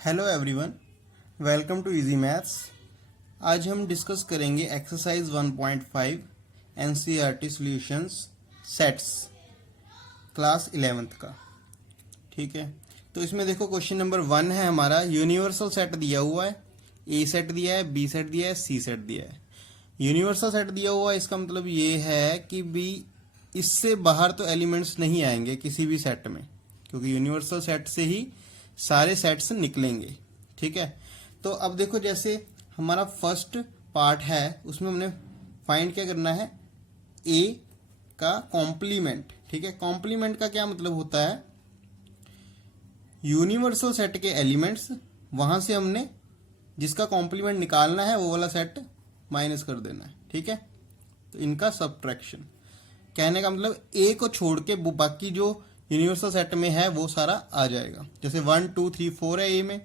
Hello everyone, welcome to easy maths. आज हम discuss करेंगे exercise 1.5 NCERT solutions sets class 11th का। ठीक है, तो इसमें देखो क्वेश्चन नंबर 1 है हमारा। यूनिवर्सल सेट दिया हुआ है, ए सेट दिया है, बी सेट दिया है, सी सेट दिया है। यूनिवर्सल सेट दिया हुआ है, इसका मतलब ये है कि बी इससे बाहर तो एलिमेंट्स नहीं आएंगे किसी भी सेट में, क्योंकि यूनिवर्सल सेट से ही सारे सेट्स निकलेंगे। ठीक है, तो अब देखो जैसे हमारा फर्स्ट पार्ट है, उसमें हमने फाइंड क्या करना है, ए का कॉम्प्लीमेंट। ठीक है, कॉम्प्लीमेंट का क्या मतलब होता है, यूनिवर्सल सेट के एलिमेंट्स, वहां से हमने जिसका कॉम्प्लीमेंट निकालना है वो वाला सेट माइनस कर देना है। ठीक है, तो इनका सबट्रैक्शन। कहने का मतलब ए को छोड़ के बाकी जो यूनिवर्सल सेट में है वो सारा आ जाएगा। जैसे 1 2 3 4 है ए में,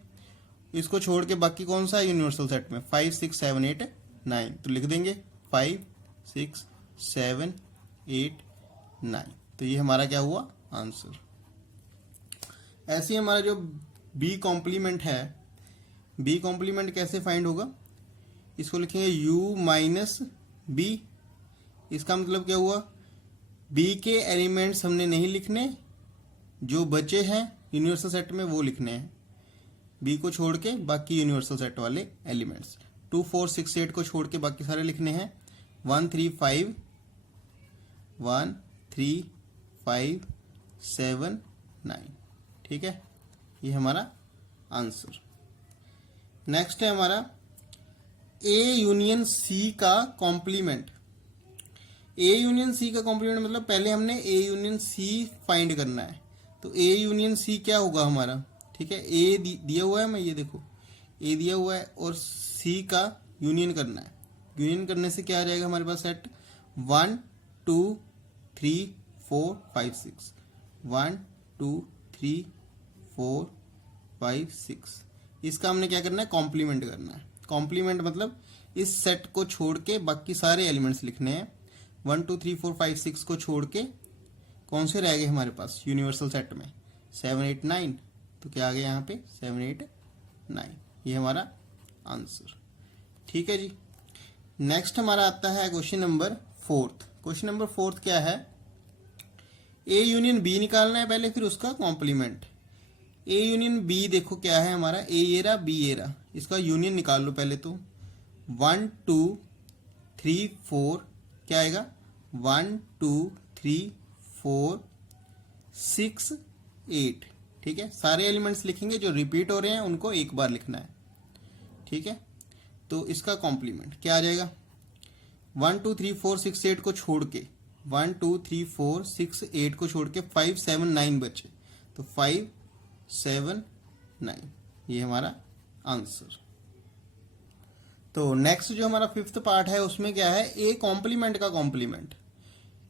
इसको छोड़ के बाकी कौन सा है यूनिवर्सल सेट में, 5 6 7 8 9, तो लिख देंगे 5 6 7 8 9। तो ये हमारा क्या हुआ, आंसर। ऐसे ही हमारा जो बी कॉम्प्लीमेंट है, बी कॉम्प्लीमेंट कैसे फाइंड होगा, इसको लिखेंगे u माइनस बी। इसका मतलब क्या हुआ, बी के एलिमेंट्स हमने नहीं लिखने, जो बचे हैं यूनिवर्सल सेट में वो लिखने हैं, बी को छोड़ के बाकी यूनिवर्सल सेट वाले एलिमेंट्स। 2 4 6 8 को छोड़ के बाकी सारे लिखने हैं। 1 3 5 1 3 5 7 9। ठीक है, ये हमारा आंसर। नेक्स्ट है हमारा ए यूनियन सी का कॉम्प्लीमेंट। ए यूनियन सी का कॉम्प्लीमेंट मतलब पहले हमने ए यूनियन सी फाइंड करना है। तो ए यूनियन सी क्या होगा हमारा, ठीक है, ए दिया हुआ है, मैं ये देखो ए दिया हुआ है और सी का यूनियन करना है। यूनियन करने से क्या आ जाएगा हमारे पास सेट, 1 2 3 4 5 6, 1 2 3 4 5 6। इसका हमने क्या करना है, कॉम्प्लीमेंट करना है। कॉम्प्लीमेंट मतलब इस सेट को छोड़ के बाकी सारे एलिमेंट्स लिखने हैं। 1 2 3 4 5 6 को छोड़ के कौन से रह गए हमारे पास यूनिवर्सल सेट में, 7 8 9। तो क्या आ गया यहाँ पे, 7 8 9। ये हमारा आंसर। ठीक है जी। नेक्स्ट हमारा आता है क्वेश्चन नंबर 4। क्वेश्चन नंबर 4 क्या है, ए यूनियन बी निकालना है पहले, फिर उसका कॉम्प्लीमेंट। ए यूनियन बी देखो क्या है हमारा, ए ये रहा बी ये रहा, इसका यूनियन निकाल लो पहले। तो 1 2 3 4 क्या आएगा, 1 2 3 4 6 8। ठीक है, सारे एलिमेंट्स लिखेंगे, जो रिपीट हो रहे हैं उनको एक बार लिखना है। ठीक है, तो इसका कॉम्प्लीमेंट क्या आ जाएगा, 1 2 3 4 6 8 को छोड़ के, 1 2 3 4 6 8 को छोड़ के 5 7 9 बचे, तो 5 7 9। ये हमारा आंसर। तो नेक्स्ट जो हमारा 5th पार्ट है, उसमें क्या है, ए कॉम्प्लीमेंट का कॉम्प्लीमेंट।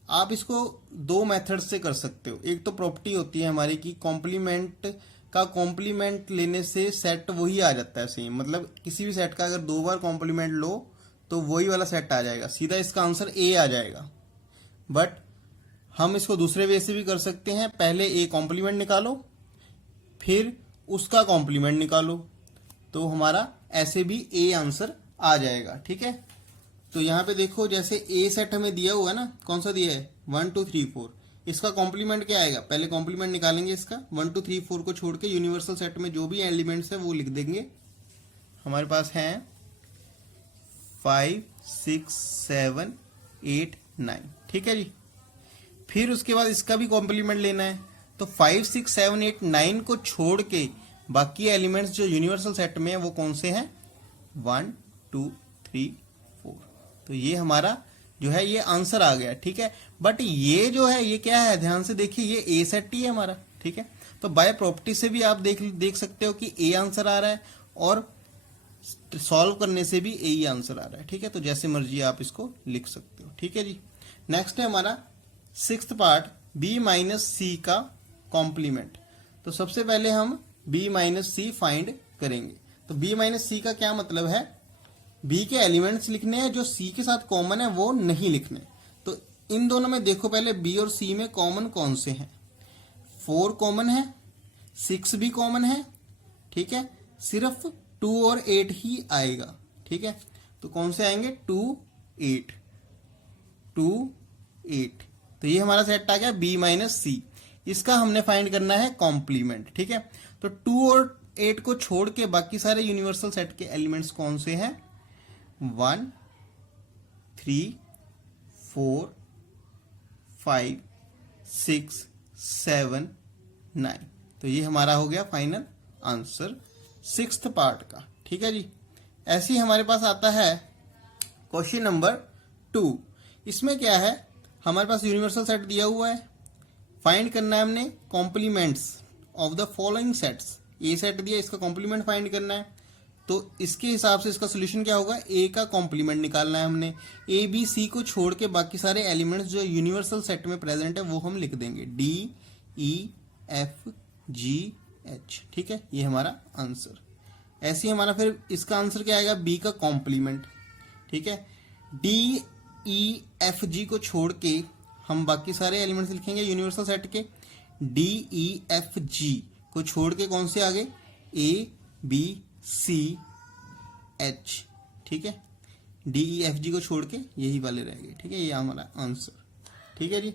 आप इसको दो मेथड से कर सकते हो। एक तो प्रॉपर्टी होती है हमारी कि कॉम्प्लीमेंट का कॉम्प्लीमेंट लेने से सेट वही आ जाता है सेम, मतलब किसी भी सेट का अगर 2 बार कॉम्प्लीमेंट लो तो वही वाला सेट आ जाएगा, सीधा इसका आंसर ए आ जाएगा। बट हम इसको दूसरे वे से भी कर सकते हैं, पहले ए कॉम्प्लीमेंट निकालो फिर उसका कॉम्प्लीमेंट निकालो, तो हमारा ऐसे भी ए आंसर आ जाएगा। ठीक है, तो यहाँ पे देखो जैसे ए सेट हमें दिया हुआ है ना, कौन सा दिया है, 1 2 3 4। इसका कॉम्प्लीमेंट क्या आएगा, पहले कॉम्प्लीमेंट निकालेंगे इसका, 1 2 3 4 को छोड़ के यूनिवर्सल सेट में जो भी एलिमेंट्स है वो लिख देंगे। हमारे पास हैं 5 6 7 8 9। ठीक है जी, फिर उसके बाद इसका भी कॉम्प्लीमेंट लेना है। तो 5 6 7 8 9 को छोड़ के बाकी एलिमेंट्स जो यूनिवर्सल सेट में है वो कौन से हैं, 1 2 3 4। तो ये हमारा जो है ये आंसर आ गया। ठीक है, बट ये जो है ये क्या है, ध्यान से देखिए, ये ए सेट ही है हमारा। ठीक है, तो बाय प्रॉपर्टी से भी आप देख सकते हो कि ए आंसर आ रहा है और सॉल्व करने से भी ए ही आंसर आ रहा है। ठीक है, तो जैसे मर्जी आप इसको लिख सकते हो। ठीक है जी। नेक्स्ट है हमारा 6th पार्ट, बी माइनस सी का कॉम्प्लीमेंट। तो सबसे पहले हम बी माइनस सी फाइंड करेंगे। तो बी माइनस सी का क्या मतलब है, बी के एलिमेंट्स लिखने हैं, जो सी के साथ कॉमन है वो नहीं लिखने। तो इन दोनों में देखो पहले बी और सी में कॉमन कौन से हैं, 4 कॉमन है, 6 भी कॉमन है, ठीक है, सिर्फ 2 और 8 ही आएगा, ठीक है। तो कौन से आएंगे, 2 8 2 8। तो ये हमारा सेट आ गया B माइनस सी। इसका हमने फाइंड करना है कॉम्प्लीमेंट, ठीक है। तो 2 और 8 को छोड़ के बाकी सारे यूनिवर्सल सेट के एलिमेंट्स कौन से हैं, 1 3 4 5 6 7 9। तो ये हमारा हो गया फाइनल आंसर 6th पार्ट का, ठीक है जी। ऐसे ही हमारे पास आता है क्वेश्चन नंबर 2। इसमें क्या है, हमारे पास यूनिवर्सल सेट दिया हुआ है, फाइंड करना है हमने complements of the following sets. A set दिया, इसका कॉम्प्लीमेंट फाइंड करना है। तो इसके हिसाब से इसका सोल्यूशन क्या होगा, ए का कॉम्प्लीमेंट निकालना है हमने। ए बी सी को छोड़ के बाकी सारे एलिमेंट्स जो यूनिवर्सल सेट में प्रेजेंट है वो हम लिख देंगे, D E F G H, ठीक है। ये हमारा आंसर। ऐसे ही हमारा फिर इसका आंसर क्या आएगा, बी का कॉम्प्लीमेंट, ठीक है। डी ई एफ जी को छोड़ के हम बाकी सारे एलिमेंट्स लिखेंगे यूनिवर्सल सेट के। डी ई एफ जी को छोड़ के कौन से आगे, ए बी सी एच, ठीक है। डी ई एफ जी को छोड़ के यही वाले रह गए, ठीक है। ये हमारा आंसर, ठीक है जी।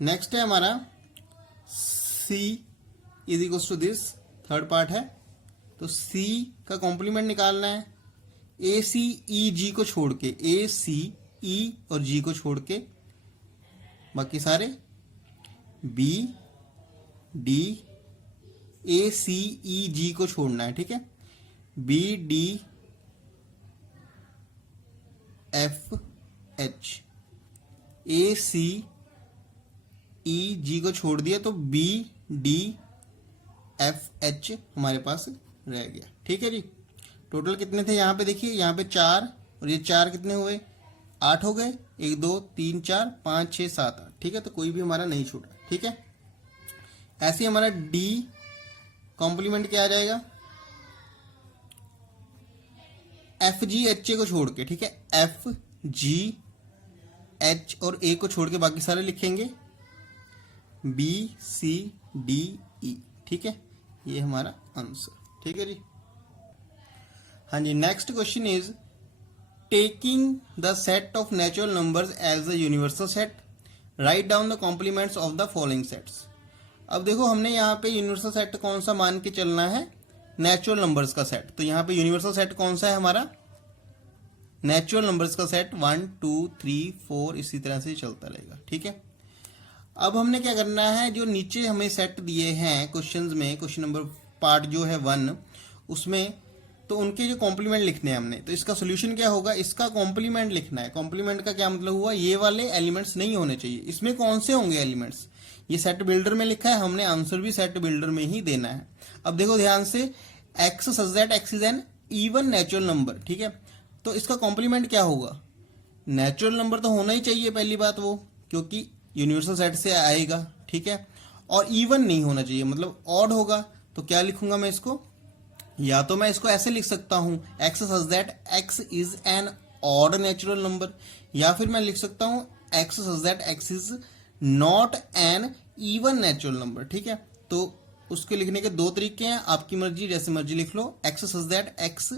नेक्स्ट है हमारा C is equal to this, third part है। तो सी का कॉम्प्लीमेंट निकालना है। ए सी ई जी को छोड़ के, ए सी ई और जी को छोड़ के बाकी सारे बी डी, ए सी ई जी को छोड़ना है, ठीक है। बी डी एफ एच, ए सी ई जी को छोड़ दिया तो बी डी एफ एच हमारे पास रह गया, ठीक है जी। टोटल कितने थे यहाँ पे, देखिए यहाँ पे 4 और ये 4 कितने हुए, 8 हो गए। 1 2 3 4 5 6 7 8, ठीक है। तो कोई भी हमारा नहीं छूटा, ठीक है। ऐसे ही हमारा डी कॉम्प्लीमेंट क्या आ जाएगा, एफ जी एच ए को छोड़ के, ठीक है। एफ जी एच और ए को छोड़ के बाकी सारे लिखेंगे, बी सी डी ई, ठीक है। ये हमारा आंसर, ठीक है जी। हाँ जी, next question is taking the set of natural numbers as a universal set, right down the complements of the following sets. अब देखो हमने यहाँ पे यूनिवर्सल सेट कौन सा मान के चलना है, नेचुरल नंबर्स का सेट। तो यहाँ पे यूनिवर्सल सेट कौन सा है हमारा, नेचुरल नंबर्स का सेट 1 2 3 4 इसी तरह से चलता रहेगा, ठीक है। अब हमने क्या करना है, जो नीचे हमें सेट दिए हैं क्वेश्चंस में, क्वेश्चन नंबर पार्ट जो है 1 उसमें, तो उनके जो कॉम्प्लीमेंट लिखने हैं हमने। तो इसका सोल्यूशन क्या होगा, इसका कॉम्प्लीमेंट लिखना है। कॉम्प्लीमेंट का क्या मतलब हुआ, ये वाले एलिमेंट्स नहीं होने चाहिए। इसमें कौन से होंगे एलिमेंट्स, ये सेट बिल्डर में लिखा है, हमने आंसर भी सेट बिल्डर में ही देना है। अब देखो ध्यान से, x such that X is N even natural number, ठीक है। तो इसका कॉम्प्लीमेंट क्या होगा, नेचुरल नंबर तो होना ही चाहिए पहली बात वो, क्योंकि यूनिवर्सल सेट से आएगा, ठीक है। और इवन नहीं होना चाहिए, मतलब ऑड होगा। तो क्या लिखूंगा मैं इसको, या तो मैं इसको ऐसे लिख सकता हूं, x such that X is an odd natural number, या फिर मैं लिख सकता हूं x such that X is not an even natural number, ठीक है। तो उसके लिखने के 2 तरीके हैं, आपकी मर्जी, जैसे मर्जी लिख लो। X such that X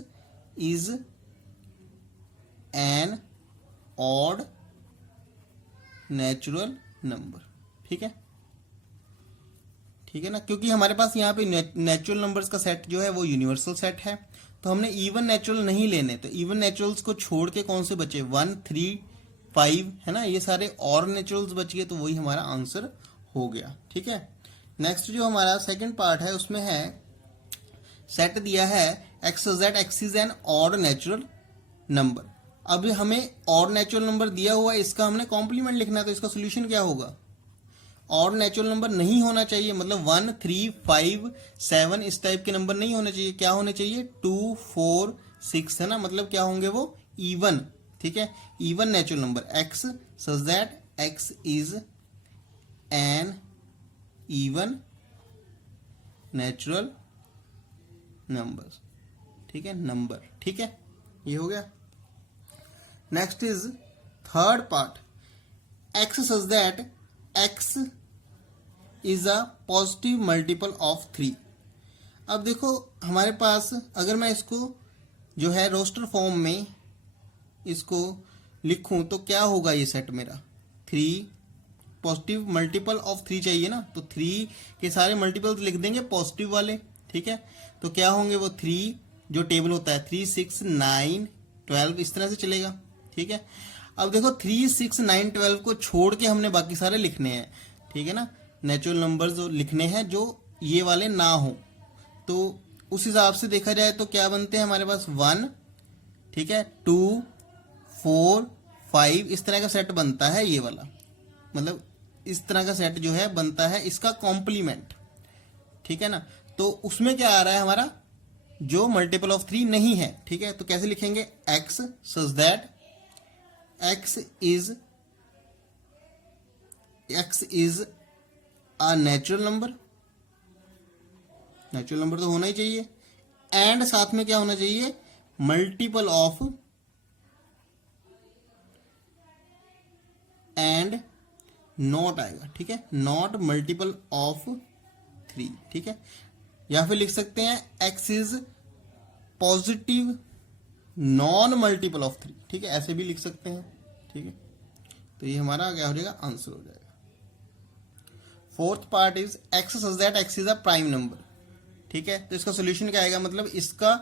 is an odd natural number, ठीक है, ठीक है ना। क्योंकि हमारे पास यहाँ पे नेचुरल नंबर्स का सेट जो है वो यूनिवर्सल सेट है, तो हमने इवन नेचुरल नहीं लेने। तो इवन नेचुरल्स को छोड़ के कौन से बचे, 1 3 5 है ना, ये सारे और नेचुरल्स बच गए, तो वही हमारा आंसर हो गया, ठीक है। नेक्स्ट जो हमारा सेकंड पार्ट है उसमें है, सेट दिया है x that X is an odd natural number. अब हमें ऑड नेचुरल नंबर दिया हुआ है, इसका हमने कॉम्प्लीमेंट लिखना है। तो इसका सोल्यूशन क्या होगा, ऑड नेचुरल नंबर नहीं होना चाहिए, मतलब 1 3 5 7 इस टाइप के नंबर नहीं होने चाहिए। क्या होने चाहिए, 2 4 6 है ना, मतलब क्या होंगे वो, इवन, ठीक है। Even natural number, x such that X is N even natural number, ठीक है, नंबर, ठीक है। ये हो गया। Next is third part, x such that X is a positive multiple of 3। अब देखो हमारे पास अगर मैं इसको जो है रोस्टर फॉर्म में इसको लिखूं तो क्या होगा ये सेट मेरा, 3 पॉजिटिव मल्टीपल ऑफ 3 चाहिए ना, तो 3 के सारे मल्टीपल लिख देंगे पॉजिटिव वाले, ठीक है। तो क्या होंगे वो 3 जो टेबल होता है 3, 6, 9, 12 इस तरह से चलेगा, ठीक है। अब देखो 3, 6, 9, 12 को छोड़ के हमने बाकी सारे लिखने हैं, ठीक है ना, नेचुरल नंबर्स जो लिखने हैं जो ये वाले ना हो। तो उस हिसाब से देखा जाए तो क्या बनते हैं हमारे पास 1, ठीक है, 2, 4, 5 इस तरह का सेट बनता है ये वाला, मतलब इस तरह का सेट जो है बनता है इसका कॉम्प्लीमेंट, ठीक है ना। तो उसमें क्या आ रहा है हमारा, जो मल्टीपल ऑफ 3 नहीं है, ठीक है। तो कैसे लिखेंगे, x such that x is a natural number, natural number तो होना ही चाहिए, एंड साथ में क्या होना चाहिए, मल्टीपल ऑफ एंड नॉट आएगा, ठीक है, नॉट मल्टीपल ऑफ 3, ठीक है। या फिर लिख सकते हैं x is positive non multiple of 3, ठीक है, ऐसे भी लिख सकते हैं, ठीक है। तो ये हमारा क्या हो जाएगा, आंसर हो जाएगा। Fourth part is x such that x is a prime number, ठीक है। तो इसका सोल्यूशन क्या आएगा, मतलब इसका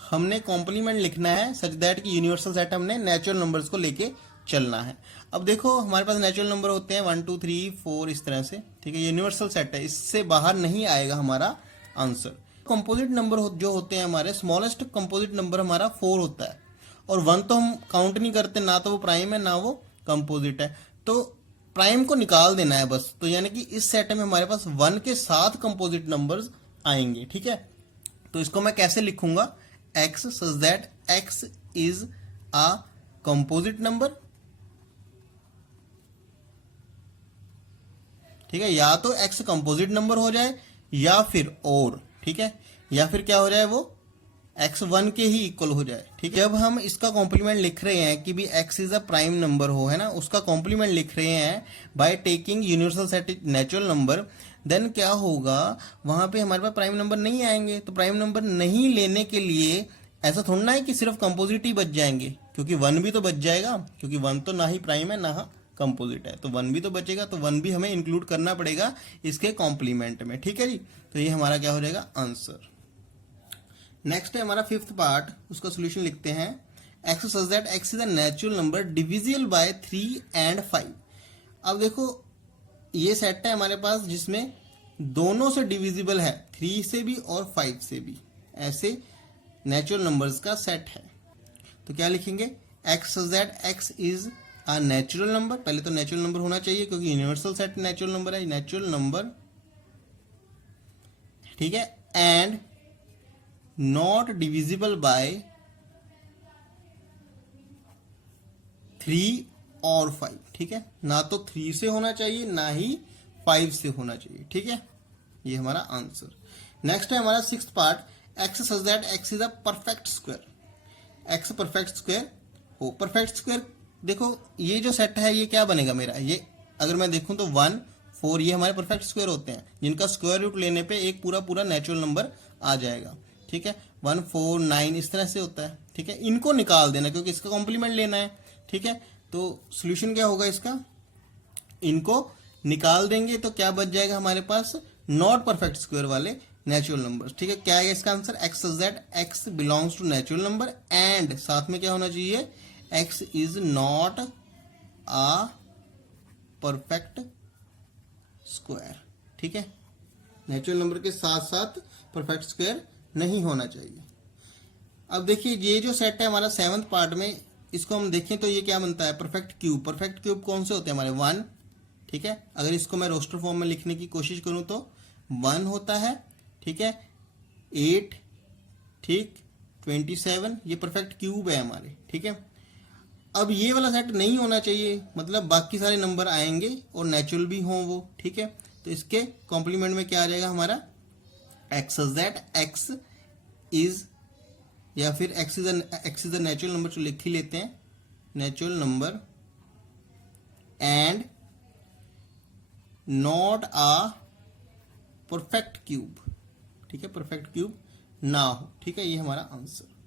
हमने कॉम्प्लीमेंट लिखना है सच दैट कि यूनिवर्सल सेट हमने नेचुरल नंबर्स को लेके चलना है। अब देखो हमारे पास नेचुरल नंबर होते हैं 1, 2, 3, 4 इस तरह से, ठीक है, यूनिवर्सल सेट है, इससे बाहर नहीं आएगा हमारा आंसर। कंपोजिट नंबर जो होते हैं हमारे, स्मॉलेस्ट कंपोजिट नंबर हमारा 4 होता है, और 1 तो हम काउंट नहीं करते, ना तो वो प्राइम है ना वो कंपोजिट है, तो प्राइम को निकाल देना है बस। तो यानी कि इस सेट में हमारे पास 1 के साथ कंपोजिट नंबर्स आएंगे, ठीक है। तो इसको मैं कैसे लिखूंगा, x such that x is a composite number, ठीक है, या तो x कंपोजिट नंबर हो जाए या फिर और, ठीक है, या फिर क्या हो जाए वो x 1 के ही इक्वल हो जाए, ठीक है। जब हम इसका कॉम्प्लीमेंट लिख रहे हैं कि भी x is a prime number हो, है ना, उसका कॉम्प्लीमेंट लिख रहे हैं by taking universal set natural number, then क्या होगा, वहां पे हमारे पास प्राइम नंबर नहीं आएंगे। तो प्राइम नंबर नहीं लेने के लिए ऐसा थोड़ा है कि सिर्फ कंपोजिट ही बच जाएंगे, क्योंकि 1 भी तो बच जाएगा, क्योंकि 1 तो ना ही प्राइम है ना कंपोजिट है, तो 1 भी तो बचेगा, तो 1 भी हमें इंक्लूड करना पड़ेगा इसके कॉम्प्लीमेंट में, ठीक है जी। तो ये हमारा क्या हो जाएगा, आंसर। नेक्स्ट है हमारा फिफ्थ पार्ट, उसका सोल्यूशन लिखते हैं, x such that x is a natural number divisible by 3 and 5। अब देखो ये सेट है हमारे पास जिसमें दोनों से डिविजिबल है, 3 से भी और 5 से भी, ऐसे नेचुरल नंबर्स का सेट है। तो क्या लिखेंगे, x such that x is a natural number, पहले तो नेचुरल नंबर होना चाहिए क्योंकि यूनिवर्सल सेट नेचुरल नंबर है, नेचुरल नंबर, ठीक है, एंड नॉट डिविजिबल बाय 3 और 5, ठीक है, ना तो 3 से होना चाहिए ना ही 5 से होना चाहिए, ठीक है। ये हमारा आंसर। नेक्स्ट है हमारा sixth part, x such that x is a perfect square, x perfect square हो। परफेक्ट स्क्वायर देखो ये जो सेट है ये क्या बनेगा मेरा, ये अगर मैं देखूं तो 1, 4 ये हमारे परफेक्ट स्क्वायर होते हैं, जिनका स्क्वायर रूट लेने पे एक पूरा पूरा नेचुरल नंबर आ जाएगा, ठीक है। 1, 4, 9 इस तरह से होता है, ठीक है। इनको निकाल देना क्योंकि इसका कॉम्प्लीमेंट लेना है, ठीक है। तो सोल्यूशन क्या होगा इसका, इनको निकाल देंगे तो क्या बच जाएगा हमारे पास, नॉट परफेक्ट स्क्वायर वाले नेचुरल नंबर, ठीक है। क्या है इसका answer, x such that x belongs to natural number and साथ में क्या होना चाहिए, x is not a perfect square, ठीक है। नेचुरल नंबर के साथ साथ परफेक्ट स्क्वायर नहीं होना चाहिए। अब देखिए ये जो सेट है हमारा सेवंथ पार्ट में, इसको हम देखें तो ये क्या बनता है, परफेक्ट क्यूब। परफेक्ट क्यूब कौन से होते हैं हमारे, 1, ठीक है। अगर इसको मैं रोस्टर फॉर्म में लिखने की कोशिश करूं तो 1 होता है, ठीक है, 8, ठीक, 27, ये परफेक्ट क्यूब है हमारे, ठीक है। अब ये वाला सेट नहीं होना चाहिए, मतलब बाकी सारे नंबर आएंगे और नेचुरल भी हों वो, ठीक है। तो इसके कॉम्प्लीमेंट में क्या आ जाएगा हमारा, x such that x is, या फिर x is a natural number, जो लिख ही लेते हैं, natural number and not a perfect cube, ठीक है, परफेक्ट क्यूब ना हो। ठीक है, ये हमारा answer.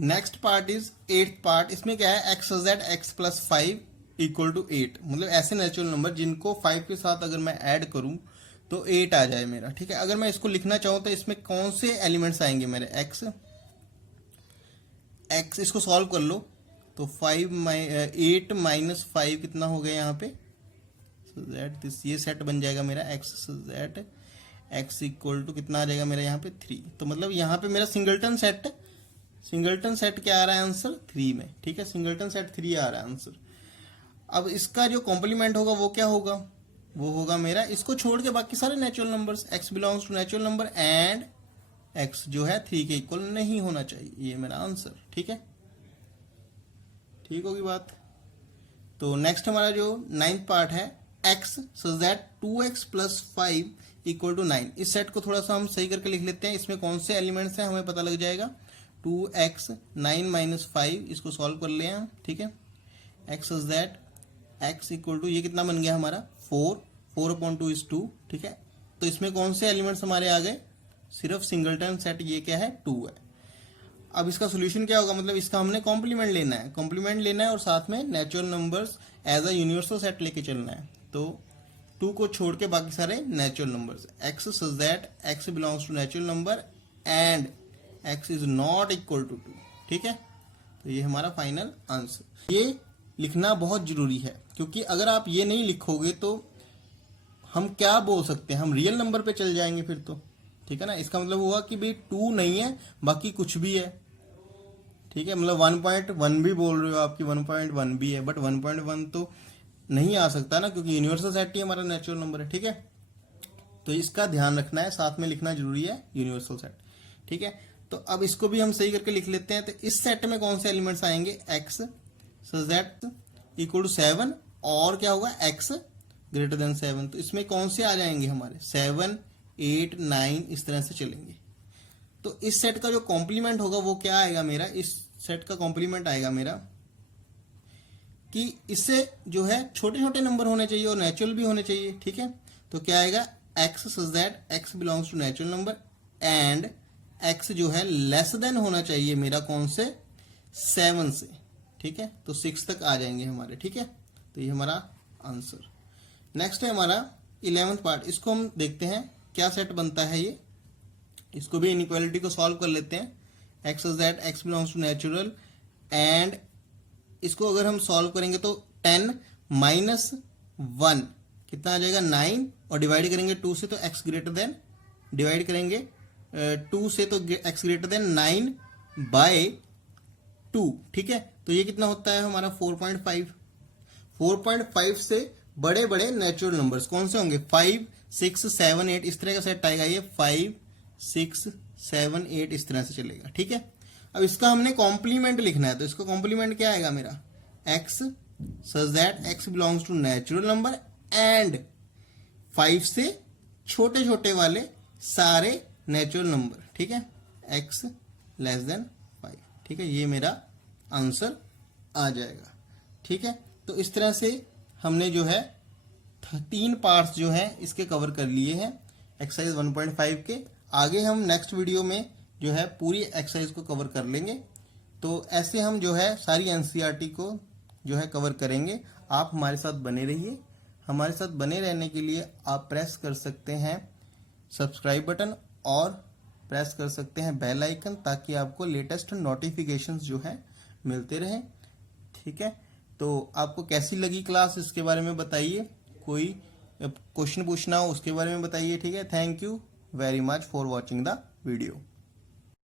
Next part is 8th part. इसमें क्या है, x z x plus 5 equal to 8। मतलब ऐसे नेचुरल नंबर जिनको 5 के साथ अगर मैं ऐड करूं तो 8 आ जाए मेरा। ठीक है, अगर मैं इसको लिखना चाहूं तो इसमें कौन से एलिमेंट्स आएंगे मेरे, एक्स, इसको सॉल्व कर लो तो 8 माइनस 5 कितना हो गया यहाँ पे, जेड, ये सेट बन जाएगा मेरा x z x equal to कितना आ जाएगा मेरा यहाँ पे 3। तो मतलब यहाँ पे मेरा सिंगलटन सेट क्या आ रहा है आंसर, 3 में। ठीक है, सिंगलटन सेट 3 आ रहा है आंसर। अब इसका जो कॉम्प्लीमेंट होगा वो क्या होगा, वो होगा मेरा, इसको छोड़ के बाकी सारे natural numbers, x belongs to natural number and x जो है 3 के इक्वल नहीं होना चाहिए, ये मेरा आंसर। ठीक है, ठीक होगी बात। तो नेक्स्ट हमारा जो 9th पार्ट है, x such that 2x plus 5 equal to 9। इस सेट को थोड़ा सा हम सही करके लिख लेते हैं, इसमें कौन से एलिमेंट्स हैं हमें पता लग जाएगा। 2x 9 माइनस 5, इसको सॉल्व कर ले हम। ठीक है, x such that x equal to ये कितना बन गया हमारा 4 अपॉन 2 इज 2। ठीक है, तो इसमें कौन से एलिमेंट्स हमारे आ गए, सिर्फ सिंगलटन सेट, ये क्या है 2 है। अब इसका सोल्यूशन क्या होगा, मतलब इसका हमने कॉम्प्लीमेंट लेना है और साथ में natural numbers as a universal set लेके चलना है। तो 2 को छोड़ के बाकी सारे natural numbers, x such that x belongs to natural number and x is not equal to 2। ठीक है, तो ये हमारा फाइनल आंसर। ये लिखना बहुत जरूरी है, क्योंकि अगर आप ये नहीं लिखोगे तो हम क्या बोल सकते हैं, हम रियल नंबर पे चल जाएंगे फिर तो। ठीक है ना, इसका मतलब हुआ कि भाई 2 नहीं है, बाकी कुछ भी है। ठीक है, मतलब 1.1 भी बोल रहे हो आपकी 1.1 भी है, बट 1.1 तो नहीं आ सकता ना, क्योंकि यूनिवर्सल सेट ही हमारा नेचुरल नंबर है। ठीक है, तो इसका ध्यान रखना है, साथ में लिखना जरूरी है यूनिवर्सल सेट। ठीक है, तो अब इसको भी हम सही करके लिख लेते हैं। तो इस सेट में कौन से एलिमेंट्स आएंगे, x such that equal to 7 और क्या होगा, एक्स ग्रेटर देन 7। तो इसमें कौन से आ जाएंगे हमारे, 7 8 9 इस तरह से चलेंगे। तो इस सेट का जो कॉम्प्लीमेंट होगा वो क्या आएगा मेरा, इस सेट का कॉम्प्लीमेंट आएगा मेरा कि इससे जो है छोटे छोटे नंबर होने चाहिए और नेचुरल भी होने चाहिए। ठीक है, तो क्या आएगा, x such that x belongs to natural number and x जो है लेस देन होना चाहिए मेरा कौन से, 7 से। ठीक है, तो 6 तक आ जाएंगे हमारे। ठीक है, तो ये हमारा आंसर। नेक्स्ट है हमारा 11th पार्ट। इसको हम देखते हैं क्या सेट बनता है ये। इसको भी इनइक्वालिटी को सॉल्व कर लेते हैं। X such that x belongs to natural and इसको अगर हम सॉल्व करेंगे तो 10 माइनस 1 कितना आ जाएगा, 9, और डिवाइड करेंगे 2 से तो एक्स ग्रेटर देन, डिवाइड करेंगे 2 से तो एक्स ग्रेटर देन 9 बाय 2। ठीक है, तो ये कितना होता है हमारा 4.5। 4.5 से बड़े बड़े नेचुरल नंबर्स कौन से होंगे, 5 6 7 8 इस तरह का सेट आएगा, ये 5 6 7 8 इस तरह से चलेगा। ठीक है, अब इसका हमने कॉम्प्लीमेंट लिखना है, तो इसका कॉम्प्लीमेंट क्या आएगा मेरा, x such that x belongs to natural number and 5 से छोटे छोटे वाले सारे नेचुरल नंबर। ठीक है, एक्स लेस देन 5। ठीक है, ये मेरा आंसर आ जाएगा। ठीक है, तो इस तरह से हमने जो है 3 पार्ट्स जो है इसके कवर कर लिए हैं एक्सरसाइज 1.5 के। आगे हम नेक्स्ट वीडियो में जो है पूरी एक्सरसाइज को कवर कर लेंगे। तो ऐसे हम जो है सारी एनसीईआरटी को जो है कवर करेंगे। आप हमारे साथ बने रहिए। हमारे साथ बने रहने के लिए आप प्रेस कर सकते हैं सब्सक्राइब बटन और प्रेस कर सकते हैं बेल आइकन, ताकि आपको लेटेस्ट नोटिफिकेशंस जो है मिलते रहें। ठीक है, तो आपको कैसी लगी क्लास इसके बारे में बताइए, कोई क्वेश्चन पूछना हो उसके बारे में बताइए। ठीक है, thank you very much for watching the video.